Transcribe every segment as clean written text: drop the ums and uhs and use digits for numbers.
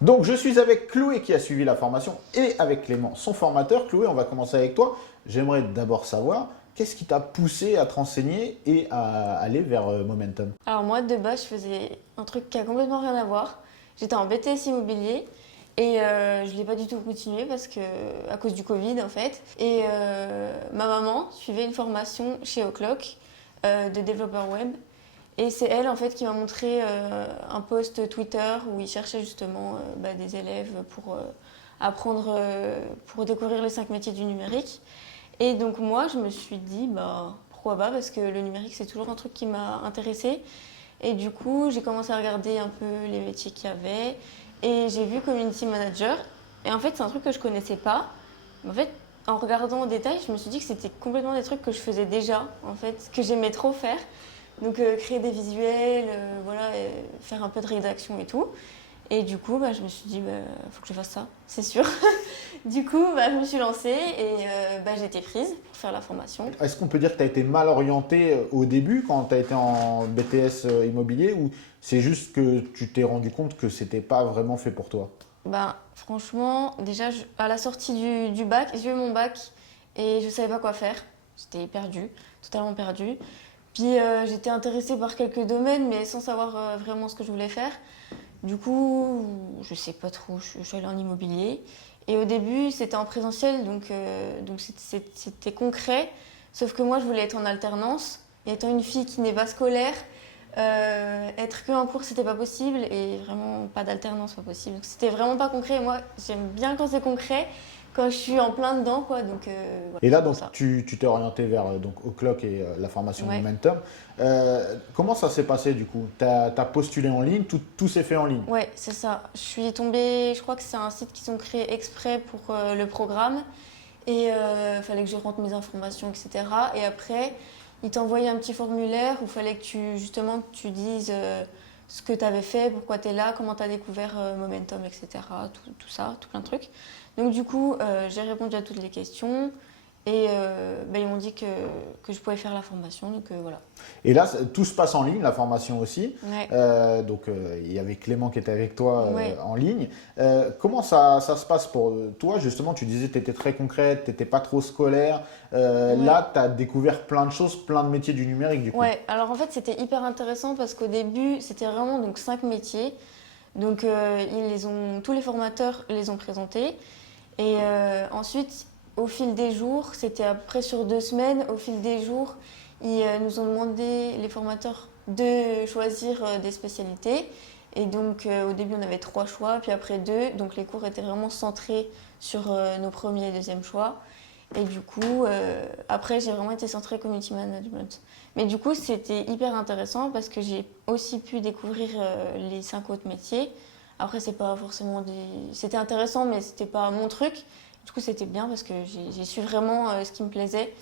Donc, je suis avec Chloé qui a suivi la formation et avec Clément, son formateur. Chloé, on va commencer avec toi. J'aimerais d'abord savoir qu'est-ce qui t'a poussé à te renseigner et à aller vers Momentum. Alors moi, de base, je faisais un truc qui a complètement rien à voir. J'étais en BTS immobilier et je ne l'ai pas du tout continué à cause du Covid en fait. Et ma maman suivait une formation chez O'Clock de développeur web. Et c'est elle en fait qui m'a montré un post Twitter où il cherchait justement des élèves pour apprendre, pour découvrir les 5 métiers du numérique. Et donc moi, je me suis dit, pourquoi pas, parce que le numérique, c'est toujours un truc qui m'a intéressée. Et du coup, j'ai commencé à regarder un peu les métiers qu'il y avait. Et j'ai vu Community Manager. Et en fait, c'est un truc que je connaissais pas. Mais en fait, en regardant en détail, je me suis dit que c'était complètement des trucs que je faisais déjà, en fait, que j'aimais trop faire. Donc créer des visuels, faire un peu de rédaction et tout. Et du coup, je me suis dit, faut que je fasse ça, c'est sûr. Du coup, je me suis lancée et j'ai été prise pour faire la formation. Est-ce qu'on peut dire que tu as été mal orienté au début quand tu as été en BTS immobilier ou c'est juste que tu t'es rendu compte que c'était pas vraiment fait pour toi? Franchement, déjà, à la sortie du bac, j'ai eu mon bac et je savais pas quoi faire. J'étais perdue, totalement perdue. Puis j'étais intéressée par quelques domaines, mais sans savoir vraiment ce que je voulais faire. Du coup, je sais pas trop, je suis allée en immobilier. Et au début, c'était en présentiel, donc c'était concret. Sauf que moi, je voulais être en alternance. Et étant une fille qui n'est pas scolaire, être que en cours, c'était pas possible. Et vraiment, pas d'alternance, pas possible. Donc c'était vraiment pas concret. Et moi, j'aime bien quand c'est concret, quand je suis en plein dedans, quoi. Donc voilà, Et là, c'est pour donc, ça. tu t'es orienté vers O'Clock et la formation Ouais. Momentum. Comment ça s'est passé du coup? Tu as postulé en ligne, tout s'est fait en ligne. Ouais, c'est ça. Je suis tombée, je crois que c'est un site qu'ils ont créé exprès pour le programme. Et il fallait que je rentre mes informations, etc. Et après, ils t'envoyaient un petit formulaire où il fallait que justement, que tu dises ce que tu avais fait, pourquoi tu es là, comment tu as découvert Momentum, etc. Tout ça, tout plein de trucs. Donc du coup, j'ai répondu à toutes les questions. Et ils m'ont dit que je pouvais faire la formation. Donc voilà. Et là, tout se passe en ligne, la formation aussi. Ouais. Il y avait Clément qui était avec toi Ouais. en ligne. Comment ça se passe pour toi? Justement, tu disais que tu étais très concrète, tu n'étais pas trop scolaire. Ouais. Là, tu as découvert plein de choses, plein de métiers du numérique du coup. Ouais, alors en fait c'était hyper intéressant parce qu'au début c'était vraiment donc 5 métiers. Donc tous les formateurs les ont présentés. Et ensuite, au fil des jours, c'était à peu près sur 2 semaines, au fil des jours, ils nous ont demandé, les formateurs, de choisir des spécialités. Et donc au début on avait 3 choix, puis après 2. Donc les cours étaient vraiment centrés sur nos premiers et deuxièmes choix. Et du coup, après, j'ai vraiment été centrée community management. Mais du coup, c'était hyper intéressant parce que j'ai aussi pu découvrir les 5 autres métiers. Après, c'est pas forcément des... C'était intéressant, mais c'était pas mon truc. Du coup, c'était bien parce que j'ai su vraiment ce qui me plaisait.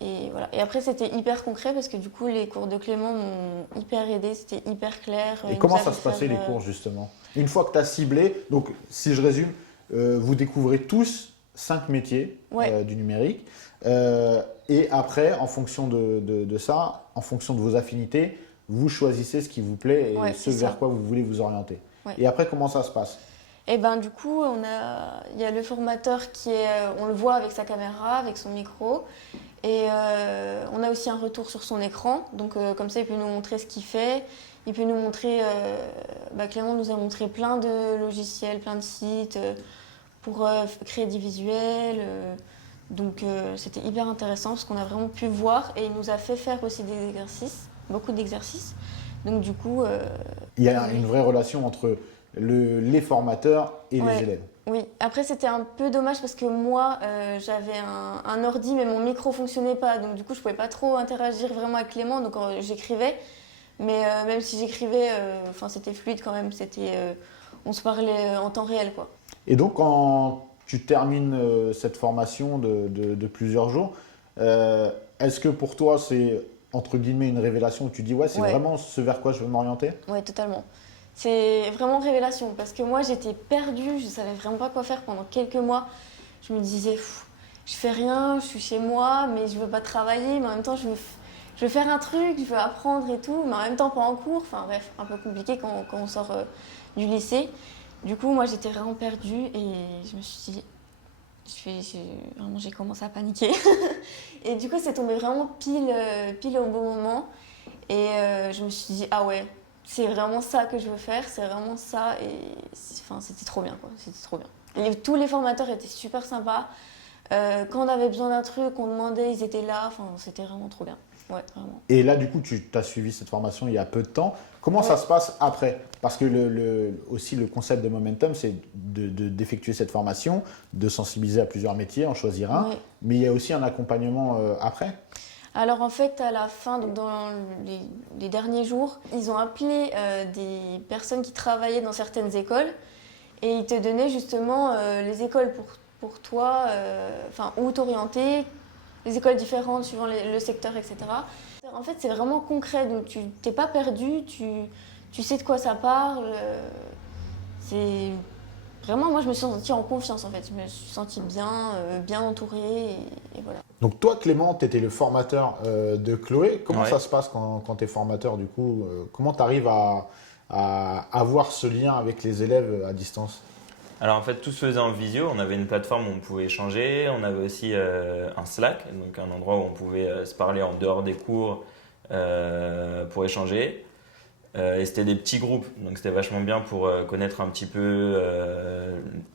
Et voilà. Et après, c'était hyper concret parce que du coup, les cours de Clément m'ont hyper aidé. C'était hyper clair. Et Il nous comment a ça fait se faire, passait les cours justement? Une fois que tu as ciblé, donc si je résume, vous découvrez tous 5 métiers Ouais. du numérique. Et après, en fonction de ça, en fonction de vos affinités, vous choisissez ce qui vous plaît et Ouais, ce c'est vers ça. quoi vous voulez vous orienter. Ouais. Et après, comment ça se passe? Et ben du coup, il y a le formateur qui est, on le voit avec sa caméra, avec son micro, et on a aussi un retour sur son écran. Donc comme ça, il peut nous montrer ce qu'il fait. Il peut nous montrer, Clément nous a montré plein de logiciels, plein de sites pour créer des visuels. Donc c'était hyper intéressant parce qu'on a vraiment pu voir et il nous a fait faire aussi des exercices, beaucoup d'exercices. Donc du coup, Il y a une vraie relation entre les formateurs et les ouais, élèves. oui. Après, c'était un peu dommage parce que moi, j'avais un ordi, mais mon micro fonctionnait pas. Donc, du coup, je pouvais pas trop interagir vraiment avec Clément. Donc, j'écrivais. Mais même si j'écrivais, c'était fluide quand même. On se parlait en temps réel, quoi. Et donc, quand tu termines cette formation de plusieurs jours, est-ce que pour toi, c'est entre guillemets une révélation où tu dis, ouais, c'est Ouais, vraiment ce vers quoi je veux m'orienter? ouais, totalement. C'est vraiment révélation parce que moi, j'étais perdue. Je savais vraiment pas quoi faire pendant quelques mois. Je me disais, je fais rien, je suis chez moi, mais je veux pas travailler. Mais en même temps, je veux faire un truc, je veux apprendre et tout, mais en même temps pas en cours. Enfin bref, un peu compliqué quand on sort du lycée. Du coup, moi, j'étais vraiment perdue et je me suis dit, vraiment, j'ai commencé à paniquer. Et du coup, c'est tombé vraiment pile au bon moment. Et je me suis dit, ah ouais, c'est vraiment ça que je veux faire, c'est vraiment ça. Et enfin, c'était trop bien, quoi. C'était trop bien. Tous les formateurs étaient super sympas. Quand on avait besoin d'un truc, on demandait, ils étaient là. Enfin, c'était vraiment trop bien. Ouais, vraiment. Et là, du coup, tu as suivi cette formation il y a peu de temps. Comment ça Ouais. se passe après? Parce que aussi le concept de Momentum, c'est d'effectuer cette formation, de sensibiliser à plusieurs métiers, en choisir un. Ouais. Mais il y a aussi un accompagnement après. Alors en fait, à la fin, donc dans les derniers jours, ils ont appelé des personnes qui travaillaient dans certaines écoles et ils te donnaient justement les écoles pour toi, enfin où t'orienter, les écoles différentes suivant le secteur, etc. En fait, c'est vraiment concret, donc tu t'es pas perdu, tu sais de quoi ça parle. C'est vraiment, moi je me suis sentie en confiance en fait, je me suis sentie bien entourée et voilà. Donc toi, Clément, tu étais le formateur de Chloé. Comment Ouais. ça se passe quand tu es formateur du coup comment tu arrives à avoir ce lien avec les élèves à distance? Alors en fait, tout se faisait en visio. On avait une plateforme où on pouvait échanger. On avait aussi un Slack, donc un endroit où on pouvait se parler en dehors des cours pour échanger. Et c'était des petits groupes, donc c'était vachement bien pour connaître un petit peu,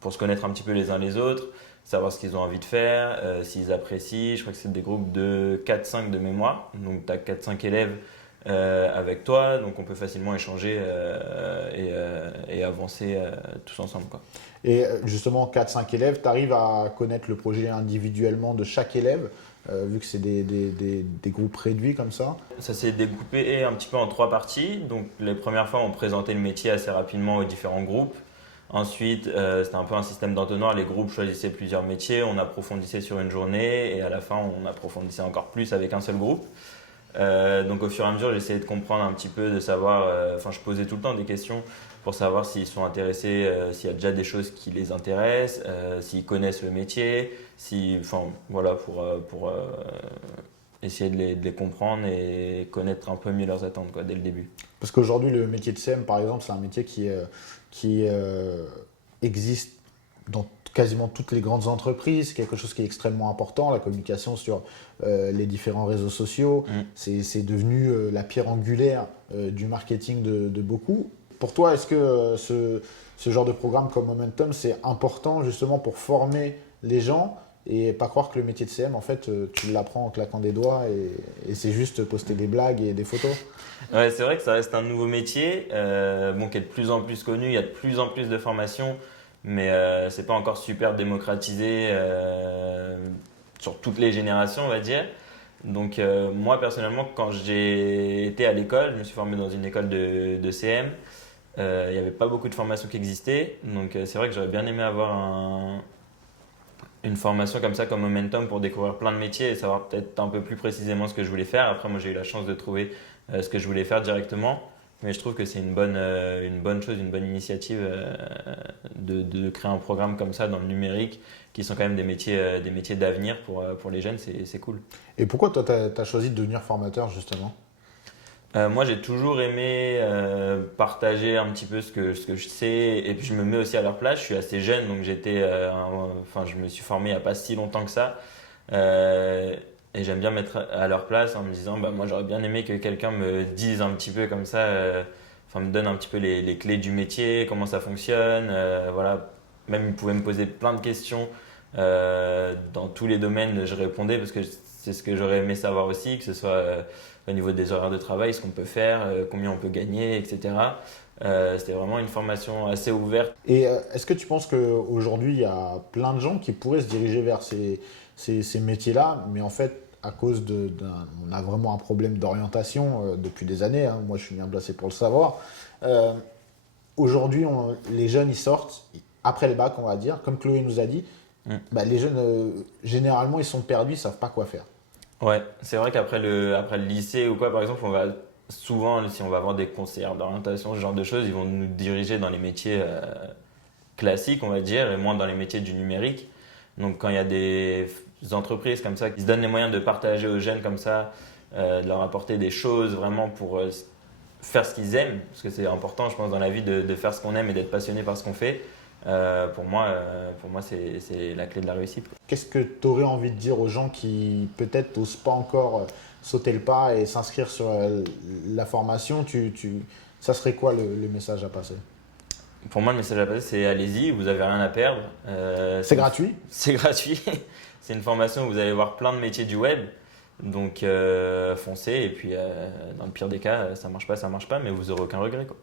pour se connaître un petit peu les uns les autres, savoir ce qu'ils ont envie de faire, s'ils apprécient. Je crois que c'est des groupes de 4-5 de mémoire, donc tu as 4-5 élèves avec toi, donc on peut facilement échanger et avancer tous ensemble, quoi. Et justement, 4-5 élèves, tu arrives à connaître le projet individuellement de chaque élève, vu que c'est des groupes réduits comme ça. Ça s'est découpé un petit peu en 3 parties. Donc les premières fois, on présentait le métier assez rapidement aux différents groupes. Ensuite, c'était un peu un système d'entonnoir. Les groupes choisissaient plusieurs métiers, on approfondissait sur une journée et à la fin, on approfondissait encore plus avec un seul groupe. Donc au fur et à mesure, j'essayais de comprendre un petit peu, de savoir, enfin je posais tout le temps des questions pour savoir s'ils sont intéressés, s'il y a déjà des choses qui les intéressent, s'ils connaissent le métier, enfin voilà, pour essayer de les comprendre et connaître un peu mieux leurs attentes, quoi, dès le début. Parce qu'aujourd'hui, le métier de CM, par exemple, c'est un métier qui existe dans quasiment toutes les grandes entreprises. C'est quelque chose qui est extrêmement important, la communication sur les différents réseaux sociaux. C'est devenu la pierre angulaire du marketing de beaucoup. Pour toi, est-ce que ce genre de programme comme Momentum, c'est important justement pour former les gens et pas croire que le métier de CM, en fait, tu l'apprends en claquant des doigts et c'est juste poster des blagues et des photos? Ouais, c'est vrai que ça reste un nouveau métier, bon, qui est de plus en plus connu, il y a de plus en plus de formations, mais c'est pas encore super démocratisé sur toutes les générations, on va dire. Donc moi personnellement, quand j'ai été à l'école, je me suis formé dans une école de CM. Il n'y avait pas beaucoup de formations qui existaient, donc c'est vrai que j'aurais bien aimé avoir une formation comme ça, comme Momentum, pour découvrir plein de métiers et savoir peut-être un peu plus précisément ce que je voulais faire. Après, moi, j'ai eu la chance de trouver ce que je voulais faire directement, mais je trouve que c'est une bonne chose, une bonne initiative de créer un programme comme ça dans le numérique, qui sont quand même des métiers d'avenir pour les jeunes, c'est cool. Et pourquoi toi, tu as choisi de devenir formateur justement? Moi, j'ai toujours aimé partager un petit peu ce que je sais, et puis je me mets aussi à leur place. Je suis assez jeune, donc enfin, je me suis formé il n'y a pas si longtemps que ça. Et j'aime bien mettre à leur place en me disant, bah, moi j'aurais bien aimé que quelqu'un me dise un petit peu comme ça, enfin me donne un petit peu les clés du métier, comment ça fonctionne, voilà. Même ils pouvaient me poser plein de questions dans tous les domaines, je répondais parce que c'est ce que j'aurais aimé savoir aussi, que ce soit au niveau des horaires de travail, ce qu'on peut faire, combien on peut gagner, etc. C'était vraiment une formation assez ouverte. Et est-ce que tu penses qu'aujourd'hui, il y a plein de gens qui pourraient se diriger vers ces métiers-là, mais en fait, à cause on a vraiment un problème d'orientation depuis des années, hein, moi je suis bien placé pour le savoir. Euh, Aujourd'hui, les jeunes, ils sortent, après le bac, on va dire, comme Chloé nous a dit, bah, les jeunes, généralement, ils sont perdus, ils savent pas quoi faire. Ouais, c'est vrai après le lycée ou quoi, par exemple, on va souvent, si on va avoir des conseillers d'orientation, ce genre de choses, ils vont nous diriger dans les métiers classiques, on va dire, et moins dans les métiers du numérique. Donc, quand il y a des entreprises comme ça qui se donnent les moyens de partager aux jeunes comme ça, de leur apporter des choses vraiment pour faire ce qu'ils aiment, parce que c'est important, je pense, dans la vie de faire ce qu'on aime et d'être passionné par ce qu'on fait. Pour moi, c'est la clé de la réussite. Qu'est-ce que tu aurais envie de dire aux gens qui peut-être n'osent pas encore sauter le pas et s'inscrire sur la formation ça serait quoi le message à passer? Pour moi, le message à passer, c'est allez-y, vous n'avez rien à perdre. C'est gratuit? C'est gratuit. C'est une formation où vous allez voir plein de métiers du web. Donc foncez et puis dans le pire des cas, ça marche pas, mais vous aurez aucun regret, quoi.